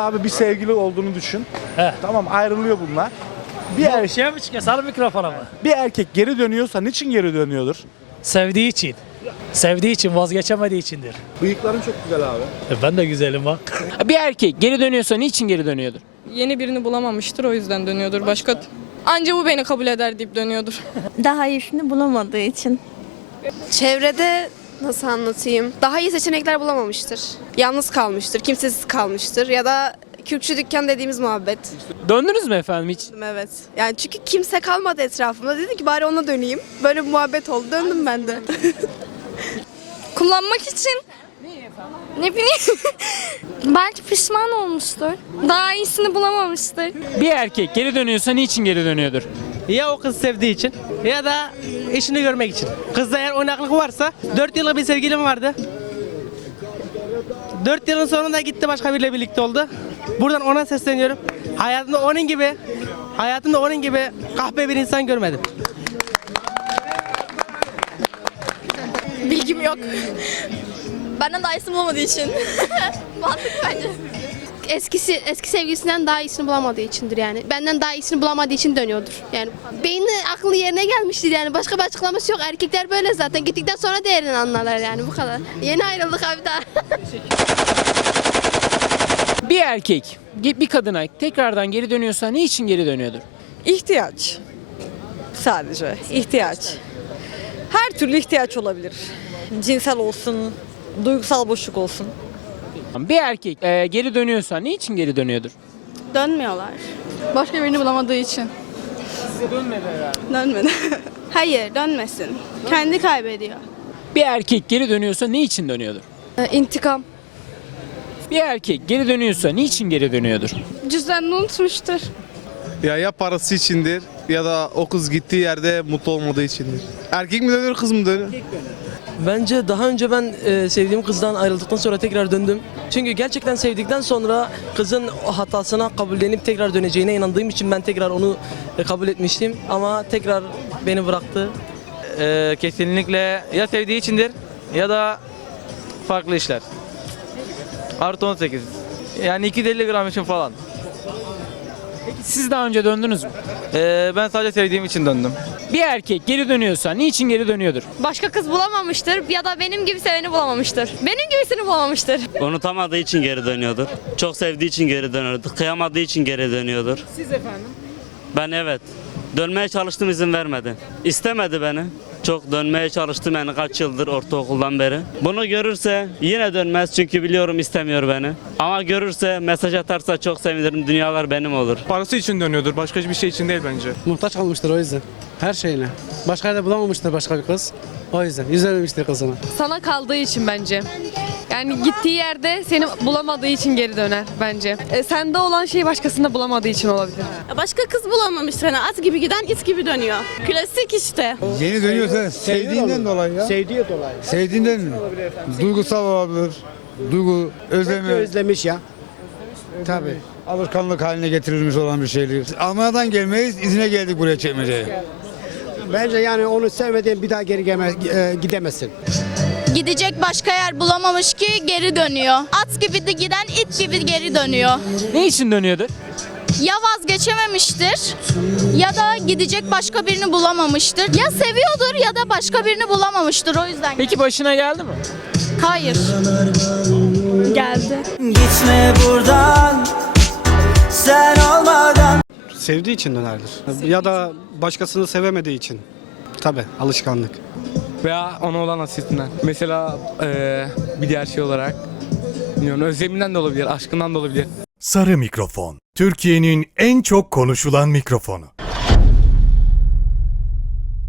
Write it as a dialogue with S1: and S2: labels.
S1: Abi bir sevgili olduğunu düşün.
S2: He.
S1: Tamam ayrılıyor bunlar. Bir, er-
S2: Şey mi çıkıyor? Sarı mikrofona mı?
S1: bir erkek geri dönüyorsa niçin geri dönüyordur?
S2: Sevdiği için. Sevdiği için vazgeçemediği içindir.
S1: Bıyıkların çok güzel abi.
S2: E ben de güzelim bak.
S3: Bir erkek geri dönüyorsa niçin geri dönüyordur?
S4: Yeni birini bulamamıştır o yüzden dönüyordur. Başka anca bu beni kabul eder deyip dönüyordur.
S5: Daha iyisini bulamadığı için.
S6: Çevrede nasıl anlatayım? Daha iyi seçenekler bulamamıştır. Yalnız kalmıştır, kimsesiz kalmıştır ya da Kürkçü dükkan dediğimiz muhabbet.
S3: Döndünüz mü efendim hiç?
S6: Evet. Yani çünkü kimse kalmadı etrafımda. Dedi ki bari ona döneyim. Böyle bir muhabbet oldu. Döndüm ben de.
S5: Kullanmak için ne bileyim. Belki pişman olmuştur. Daha iyisini bulamamıştır.
S3: Bir erkek geri dönüyorsa niçin geri dönüyordur?
S7: Ya o kız sevdiği için ya da eşini görmek için. Kızda eğer oynaklık varsa 4 yıllık bir sevgilim vardı. 4 yılın sonunda gitti başka biriyle birlikte oldu. Buradan ona sesleniyorum. Hayatımda onun gibi hayatımda onun gibi kahpe bir insan görmedim.
S5: Bilgim yok. Benden daha iyisini bulamadığı için. Mantıklı bence.
S8: Eskisi eski sevgilisinden daha iyisini bulamadığı içindir yani. Benden daha iyisini bulamadığı için dönüyordur. Yani beyni aklı yerine gelmiştir yani. Başka bir açıklaması yok. Erkekler böyle zaten. Gittikten sonra değerini anlarlar yani bu kadar. Yeni ayrıldık abi daha.
S3: Bir erkek bir kadına tekrardan geri dönüyorsa niçin geri dönüyordur?
S9: İhtiyaç. Sadece ihtiyaç. Her türlü ihtiyaç olabilir. Cinsel olsun, duygusal boşluk olsun.
S3: Bir erkek e, geri dönüyorsa niçin geri dönüyordur?
S6: Dönmüyorlar.
S4: Başka birini bulamadığı için.
S6: Dönmedi. Hayır, dönmesin. Kendi kaybediyor.
S3: Bir erkek geri dönüyorsa niçin dönüyordur?
S5: İntikam.
S3: Bir erkek geri dönüyorsa niçin geri dönüyordur?
S5: Cüzdanını unutmuştur.
S10: Ya ya parası içindir ya da o kız gittiği yerde mutlu olmadığı içindir. Erkek mi dönür kız mı dönür?
S7: Bence daha önce ben e, sevdiğim kızdan ayrıldıktan sonra tekrar döndüm. Çünkü gerçekten sevdikten sonra kızın o hatasına kabullenip tekrar döneceğine inandığım için ben tekrar onu e, kabul etmiştim. Ama tekrar beni bıraktı.
S11: Ee, kesinlikle ya sevdiği içindir ya da farklı işler. Artı 18. Yani 250 gram için falan.
S3: Siz daha önce döndünüz mü?
S11: Ee, ben sadece sevdiğim için döndüm.
S3: Bir erkek geri dönüyorsa niçin geri dönüyordur?
S5: Başka kız bulamamıştır ya da benim gibi seveni bulamamıştır. Benim gibisini bulamamıştır.
S12: Unutamadığı için geri dönüyordur. Çok sevdiği için geri dönüyordur. Kıyamadığı için geri dönüyordur.
S3: Siz efendim?
S12: Ben evet. Dönmeye çalıştım izin vermedi. İstemedi beni. Çok dönmeye çalıştım yani kaç yıldır ortaokuldan beri. Bunu görürse yine dönmez çünkü biliyorum istemiyor beni. Ama görürse mesaj atarsa çok sevinirim. Dünyalar benim olur.
S10: Parası için dönüyordur. Başka bir şey için değil bence.
S7: Muhtaç kalmıştır o yüzden. Her şeyine. Başka yerde bulamamıştır başka bir kız. O yüzden yüz vermemiştir kızına.
S4: Sana kaldığı için bence. Yani gittiği yerde seni bulamadığı için geri döner bence. E, sende olan şeyi başkasında bulamadığı için olabilir.
S6: Başka kız bulamamış sana. At gibi giden it gibi dönüyor. Klasik işte.
S10: Yeni dönüyorsa sevdiğinden dolayı ya.
S1: Sevdiği dolayı.
S10: Sevdiğinden mi? Duygusal olabilir. Duygu, özlemi.
S1: Özlemiş ya. Tabii.
S10: Alışkanlık haline getirilmiş olan bir şeydir. Almanya'dan gelmeyiz, izine geldik buraya çekmeceye.
S1: Bence yani onu sevmediğin bir daha geri gelmez, gidemezsin.
S5: Gidecek başka yer bulamamış ki geri dönüyor. At gibi de giden it gibi geri dönüyor.
S3: Niçin dönüyordur?
S5: Ya vazgeçememiştir ya da gidecek başka birini bulamamıştır. Ya seviyordur ya da başka birini bulamamıştır o yüzden.
S3: Peki başına geldi mi?
S5: Hayır. Geldi.
S7: Gitme buradan sen olmadan.
S1: Sevdiği için dönerdir. Ya da başkasını sevemediği için. Tabii alışkanlık.
S11: Veya ona olan hasretinden. Mesela eee, bir diğer şey olarak bilmiyorum, özleminden de olabilir, aşkından da olabilir.
S13: Sarı mikrofon. Türkiye'nin en çok konuşulan mikrofonu.